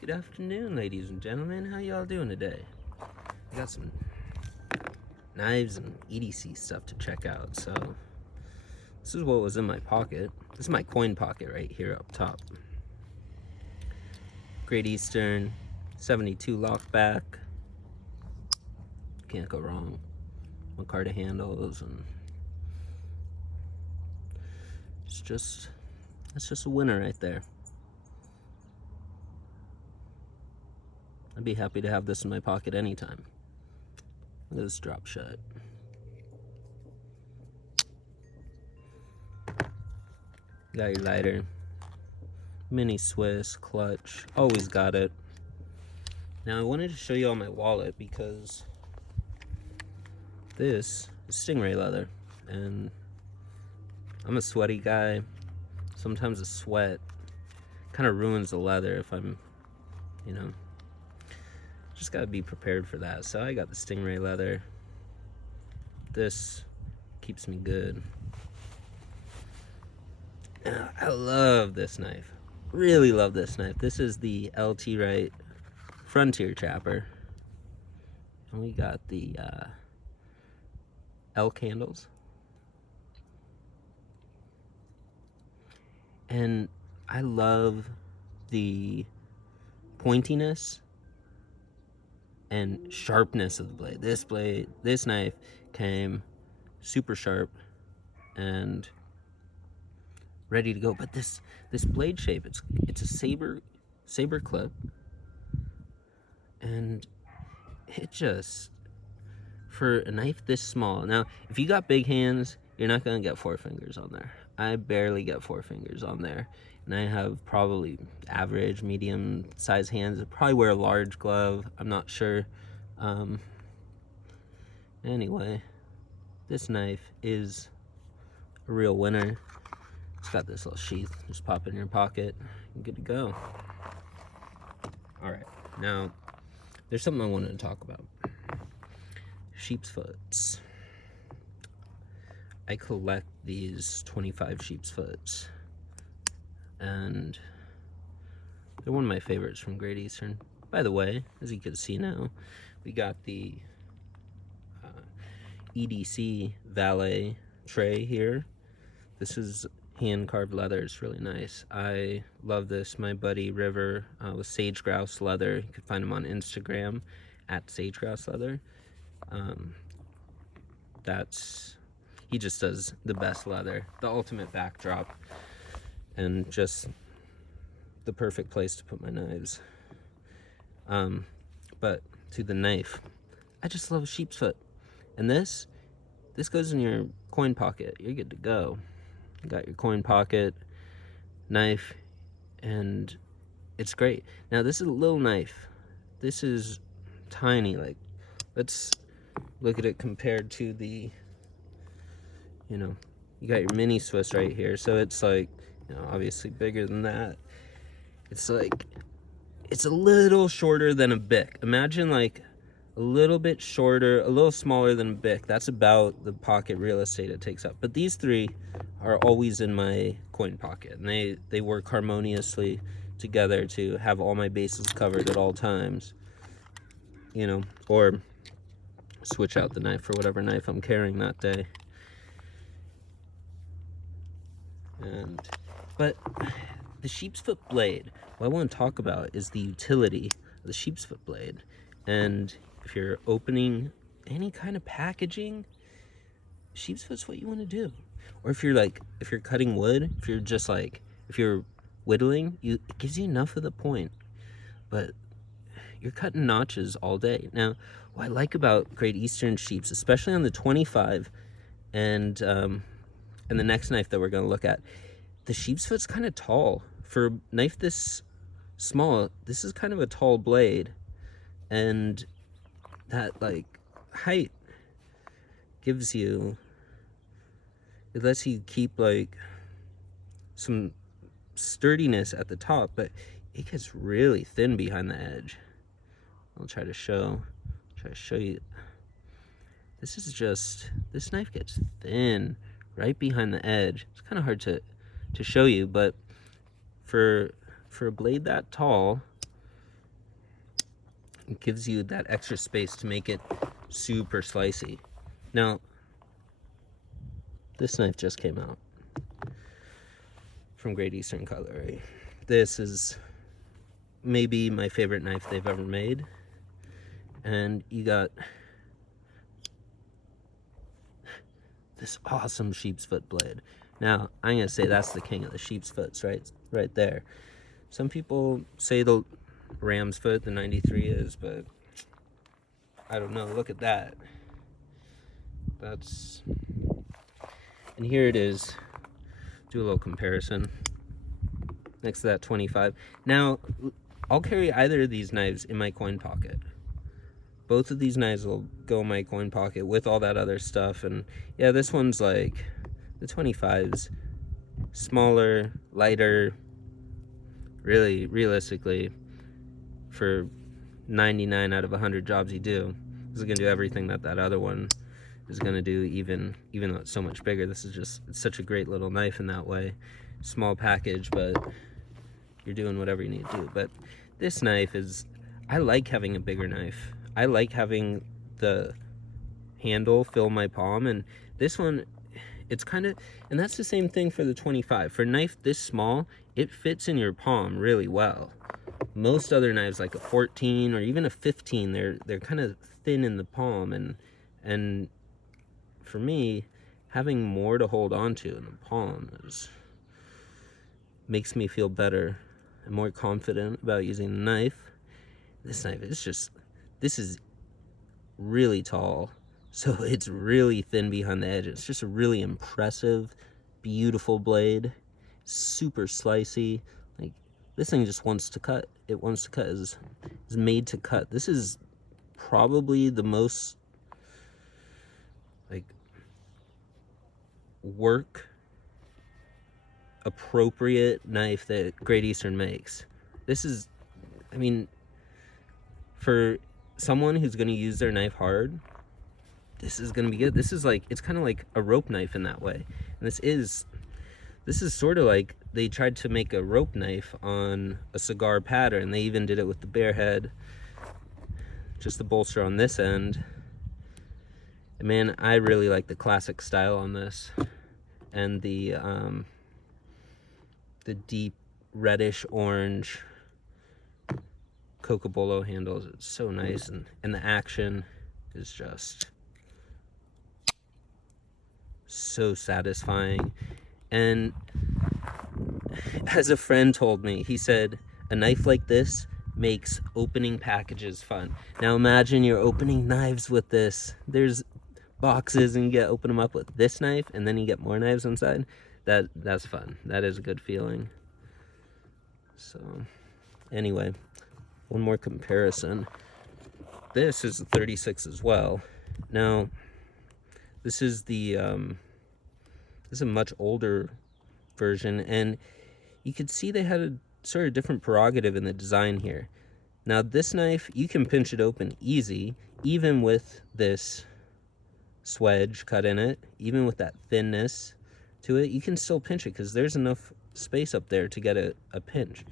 Good afternoon, ladies and gentlemen. How y'all doing today? I got some knives and EDC stuff to check out. So this is what was in my pocket. This is my coin pocket right here up top. Great Eastern 72 lock back. Can't go wrong. Micarta handles, and it's just a winner right there. I'd be happy to have this in my pocket anytime. Look at this drop shut. Got your lighter. Mini Swiss, clutch. Always got it. Now I wanted to show you all my wallet because this is stingray leather. And I'm a sweaty guy. Sometimes the sweat kind of ruins the leather if I'm, just gotta be prepared for that. So I got the stingray leather. This keeps me good. I love this knife. Really love this knife. This is the LT Wright Frontier Chapper. And we got the elk handles. And I love the pointiness and sharpness of the blade. This knife came super sharp and ready to go. But this blade shape, it's a saber clip, and it just, for a knife this small. Now, if you got big hands, you're not gonna get 4 fingers on there. I barely get 4 fingers on there, and I have probably average, medium size hands. I probably wear a large glove. I'm not sure. Anyway, this knife is a real winner. It's got this little sheath. Just pop it in your pocket. You're good to go. All right, now there's something I wanted to talk about. Sheepsfoots. I collect these 25 Sheepsfoots, and they're one of my favorites from Great Eastern. By the way, as you can see now, we got the EDC valet tray here. This is hand carved leather. It's really nice. I love this. My buddy River with Sage Grouse Leather. You can find him on Instagram at Sage Grouse Leather. He just does the best leather, the ultimate backdrop, and just the perfect place to put my knives. But to the knife, I just love Sheepsfoot. And this goes in your coin pocket. You're good to go. You got your coin pocket, knife, and it's great. Now this is a little knife. This is tiny. Like, let's look at it compared to the, you got your mini Swiss right here. So it's like, obviously bigger than that. It's like, it's a little shorter than a Bic. Imagine like a little bit shorter, a little smaller than a Bic. That's about the pocket real estate it takes up. But these three are always in my coin pocket, and they work harmoniously together to have all my bases covered at all times, or switch out the knife for whatever knife I'm carrying that day. But the Sheepsfoot blade, what I want to talk about is the utility of the Sheepsfoot blade. And if you're opening any kind of packaging, Sheepsfoot's what you want to do. Or if you're cutting wood, if you're whittling, it gives you enough of the point. But you're cutting notches all day. Now, what I like about Great Eastern sheeps, especially on the 25 and the next knife that we're going to look at, the Sheepsfoot's kind of tall. For a knife this small, this is kind of a tall blade. And that, height gives you, it lets you keep, some sturdiness at the top, but it gets really thin behind the edge. I'll try to show you. This knife gets thin right behind the edge. It's kind of hard to show you, but for a blade that tall, It gives you that extra space to make it super slicey. Now, this knife just came out from Great Eastern Cutlery. This is maybe my favorite knife they've ever made. And you got this awesome sheepsfoot blade. Now, I'm gonna say that's the king of the sheepsfoots, right there. Some people say the ram's foot, the 93 is, but I don't know. Look at that. That's, and here it is. Do a little comparison next to that 25. Now, I'll carry either of these knives in my coin pocket. Both of these knives will go in my coin pocket with all that other stuff. And yeah, this one's like, the 25's smaller, lighter. Really, realistically, for 99 out of 100 jobs you do, this is gonna do everything that that other one is gonna do, even though it's so much bigger. This is just, it's such a great little knife in that way. Small package, but you're doing whatever you need to do. But this knife is, I like having a bigger knife. I like having the handle fill my palm, and this one, it's kind of, and that's the same thing for the 25. For a knife this small, it fits in your palm really well. Most other knives, like a 14 or even a 15, they're kind of thin in the palm, and for me, having more to hold on to in the palm makes me feel better and more confident about using the knife. This knife is just, this is really tall, so it's really thin behind the edge. It's just a really impressive, beautiful blade, super slicey. Like, this thing just wants to cut. It wants to cut, is made to cut. This is probably the most like work appropriate knife that Great Eastern makes. This is, I mean, for someone who's going to use their knife hard, this is going to be good. This is like, it's kind of like a rope knife in that way. And this is sort of like they tried to make a rope knife on a cigar pattern. They even did it with the bare head, just the bolster on this end. And man, I really like the classic style on this, and the deep reddish orange Cocobolo handles. It's so nice, and the action is just so satisfying. And as a friend told me, he said, a knife like this makes opening packages fun. Now imagine you're opening knives with this. There's boxes and you open them up with this knife, and then you get more knives inside. That's fun. That is a good feeling. So anyway, one more comparison. This is a 36 as well. Now this is the this is a much older version, and you could see they had a sort of different prerogative in the design here. Now this knife, you can pinch it open easy, even with this swedge cut in it, even with that thinness to it, you can still pinch it because there's enough space up there to get a pinch.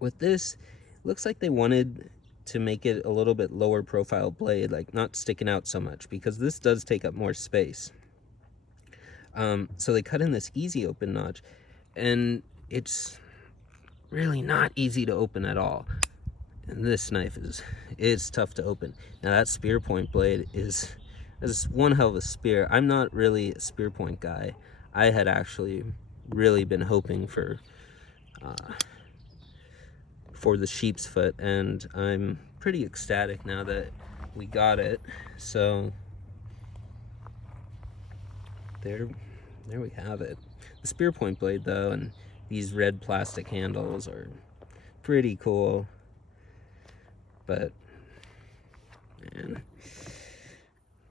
With this, it looks like they wanted to make it a little bit lower profile blade, like not sticking out so much, because this does take up more space. So they cut in this easy open notch, and it's really not easy to open at all. And this knife is tough to open. Now that spear point blade is one hell of a spear. I'm not really a spear point guy. I had actually really been hoping for the Sheepsfoot, and I'm pretty ecstatic now that we got it. So there we have it. The spear point blade though, and these red plastic handles are pretty cool. But man,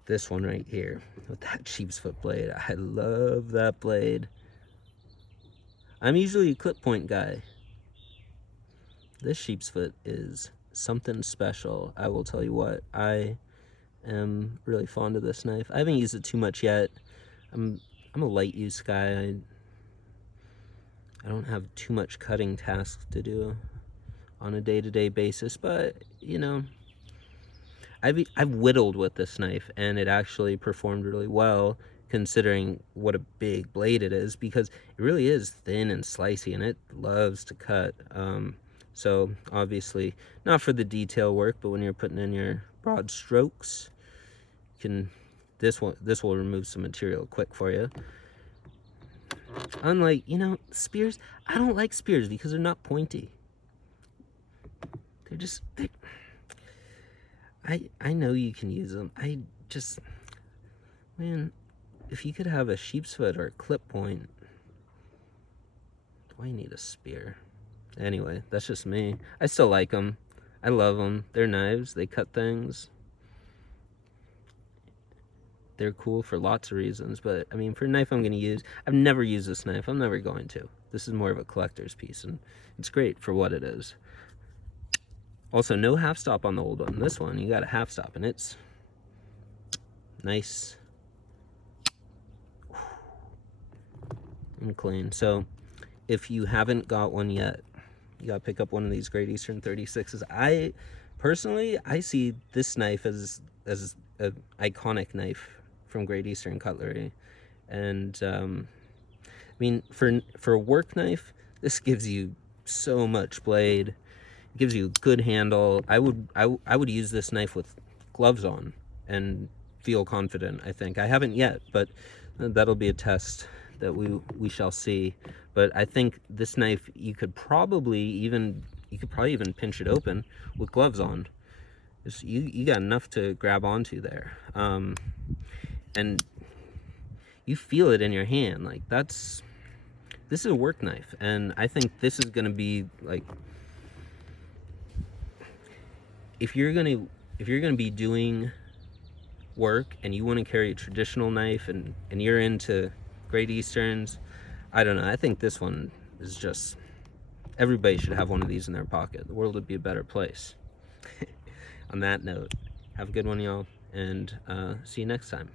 this one right here with that Sheepsfoot blade, I love that blade. I'm usually a clip point guy. This Sheepsfoot is something special. I will tell you what, I am really fond of this knife. I haven't used it too much yet. I'm a light use guy. I don't have too much cutting tasks to do on a day-to-day basis, but you know, I've whittled with this knife, and it actually performed really well considering what a big blade it is, because it really is thin and slicey, and it loves to cut. So obviously not for the detail work, but when you're putting in your broad strokes, you can this will remove some material quick for you. Unlike, you know, spears, I don't like spears because they're not pointy. They're just I know you can use them. Man, if you could have a sheepsfoot or a clip point, why need a spear? Anyway, that's just me. I still like them. I love them. They're knives. They cut things. They're cool for lots of reasons, but I mean, for a knife I'm going to use, I've never used this knife. I'm never going to. This is more of a collector's piece, and it's great for what it is. Also, no half stop on the old one. This one, you got a half stop, and it's nice and clean. So if you haven't got one yet, you got to pick up one of these Great Eastern 36s. I personally see this knife as an iconic knife from Great Eastern Cutlery. And I mean, for a work knife, this gives you so much blade. It gives you a good handle. I would use this knife with gloves on and feel confident. I think I haven't yet, but that'll be a test that we shall see. But I think this knife, you could probably even pinch it open with gloves on. You got enough to grab onto there, and you feel it in your hand. Like, this is a work knife, and I think this is gonna be like, if you're gonna be doing work and you want to carry a traditional knife, and you're into Great Easterns, I don't know, I think this one is just, everybody should have one of these in their pocket. The world would be a better place. On that note, have a good one, y'all, and see you next time.